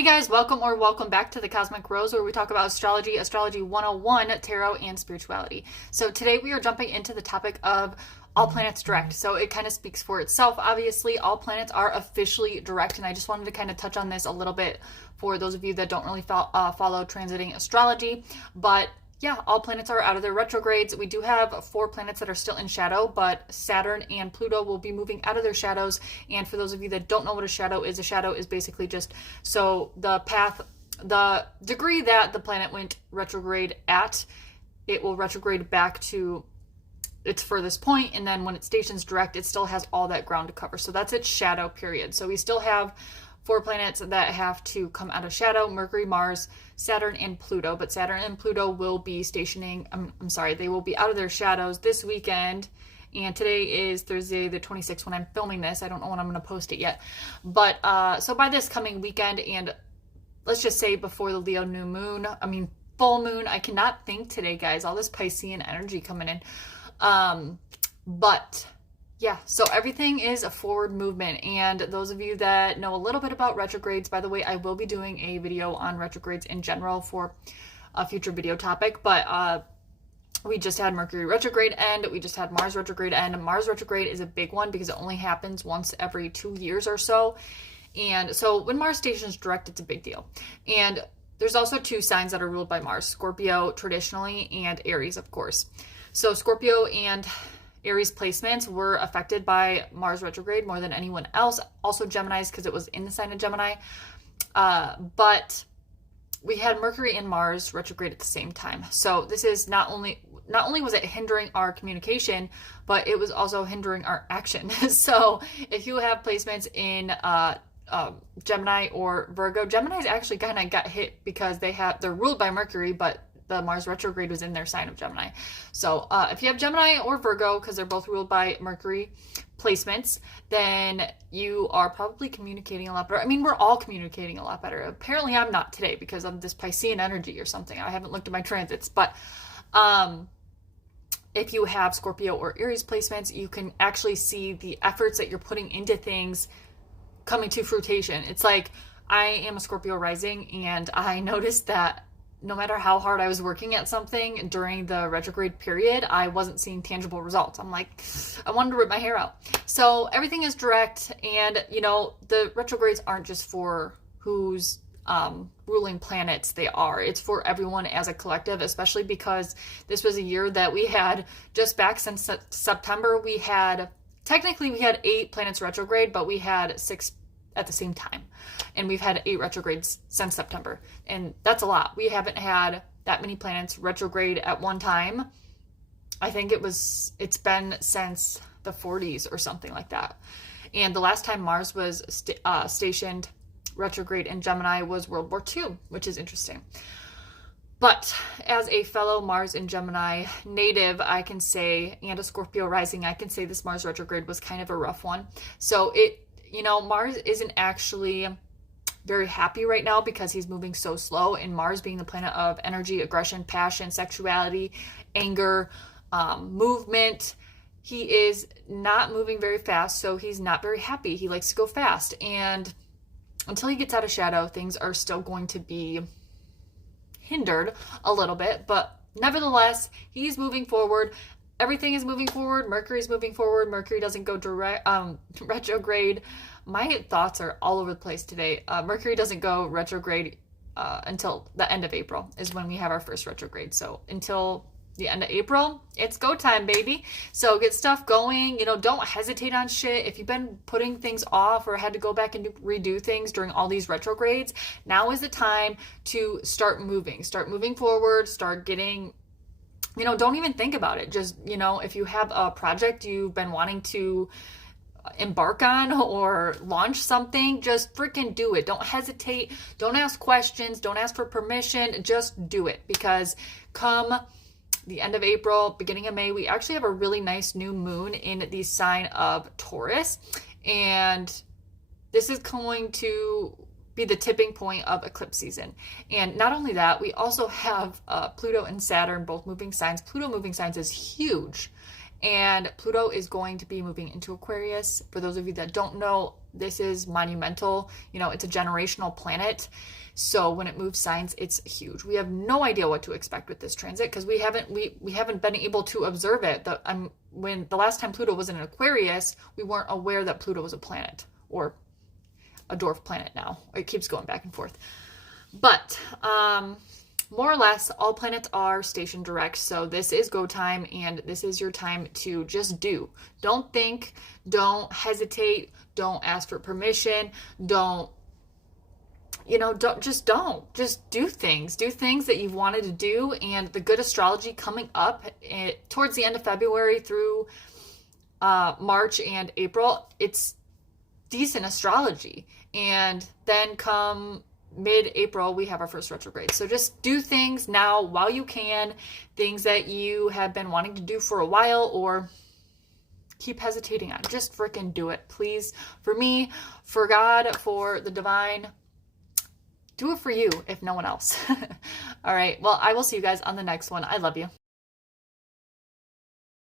Hey guys, welcome back to the Cosmic Rose, where we talk about astrology, astrology 101, tarot, and spirituality. So today we are jumping into the topic of all planets direct. So it kind of speaks for itself. Obviously, all planets are officially direct, and I just wanted to kind of touch on this a little bit for those of you that don't really follow transiting astrology. But yeah, all planets are out of their retrogrades. We do have 4 planets that are still in shadow, but Saturn and Pluto will be moving out of their shadows. And for those of you that don't know what a shadow is basically just so the degree that the planet went retrograde at, it will retrograde back to its furthest point, and then when it stations direct, it still has all that ground to cover. So that's its shadow period. So we still have 4 planets that have to come out of shadow: Mercury, Mars, Saturn, and Pluto. But Saturn and Pluto will be stationing, they will be out of their shadows this weekend. And today is Thursday the 26th when I'm filming this. I don't know when I'm going to post it yet. But so by this coming weekend, and let's just say before the Leo full moon, I cannot think today, guys. All this Piscean energy coming in. But yeah, so everything is a forward movement. And those of you that know a little bit about retrogrades, by the way, I will be doing a video on retrogrades in general for a future video topic. But we just had Mercury retrograde end. We just had Mars retrograde end. Mars retrograde is a big one because it only happens once every 2 years or so. And so when Mars stations direct, it's a big deal. And there's also 2 signs that are ruled by Mars: Scorpio traditionally, and Aries, of course. So Scorpio and Aries placements were affected by Mars retrograde more than anyone else. Also Gemini's, because it was in the sign of Gemini. But we had Mercury and Mars retrograde at the same time. So this is not only was it hindering our communication, but it was also hindering our action. So if you have placements in Gemini or Virgo, Gemini's actually kind of got hit because they're ruled by Mercury, but the Mars retrograde was in their sign of Gemini. So if you have Gemini or Virgo, because they're both ruled by Mercury placements, then you are probably communicating a lot better. I mean, we're all communicating a lot better. Apparently I'm not today because of this Piscean energy or something. I haven't looked at my transits. But if you have Scorpio or Aries placements, you can actually see the efforts that you're putting into things coming to fruition. It's like, I am a Scorpio rising, and I noticed that no matter how hard I was working at something during the retrograde period, I wasn't seeing tangible results. I'm like, I wanted to rip my hair out. So everything is direct, and the retrogrades aren't just for who's ruling planets they are. It's for everyone as a collective, especially because this was a year that we had just back since September. Technically we had 8 planets retrograde, but we had 6 at the same time. And we've had 8 retrogrades since September. And that's a lot. We haven't had that many planets retrograde at one time. I think it's been since the 40s or something like that. And the last time Mars was stationed retrograde in Gemini was World War II, which is interesting. But as a fellow Mars and Gemini native, I can say, and a Scorpio rising, I can say this Mars retrograde was kind of a rough one. So Mars isn't actually very happy right now because he's moving so slow, and Mars being the planet of energy, aggression, passion, sexuality, anger, movement, he is not moving very fast, so he's not very happy. He likes to go fast, and until he gets out of shadow, things are still going to be hindered a little bit, but nevertheless, he's moving forward. Everything is moving forward. Mercury's moving forward. Mercury doesn't go retrograde. My thoughts are all over the place today. Mercury doesn't go retrograde until the end of April is when we have our first retrograde. So until the end of April, it's go time, baby. So get stuff going. Don't hesitate on shit. If you've been putting things off or had to go back and redo things during all these retrogrades, now is the time to start moving. Start moving forward. Start getting... don't even think about it. Just, if you have a project you've been wanting to embark on or launch something, just freaking do it. Don't hesitate. Don't ask questions. Don't ask for permission. Just do it, because come the end of April, beginning of May, we actually have a really nice new moon in the sign of Taurus. And this is going to be the tipping point of eclipse season. And not only that, we also have Pluto and Saturn both moving signs. Pluto moving signs is huge. And Pluto is going to be moving into Aquarius. For those of you that don't know, this is monumental. You know, it's a generational planet. So when it moves signs, it's huge. We have no idea what to expect with this transit because we haven't been able to observe it. When the last time Pluto was in Aquarius, we weren't aware that Pluto was a planet or a dwarf planet now. It keeps going back and forth. But more or less, all planets are station direct. So this is go time, and this is your time to just do. Don't think, don't hesitate, don't ask for permission, don't just do things. Do things that you've wanted to do. And the good astrology coming up towards the end of February through March and April, it's decent astrology. And then come mid-April, we have our first retrograde. So just do things now while you can, things that you have been wanting to do for a while or keep hesitating on. Just freaking do it, please. For me, for God, for the divine, do it for you if no one else. All right. Well, I will see you guys on the next one. I love you.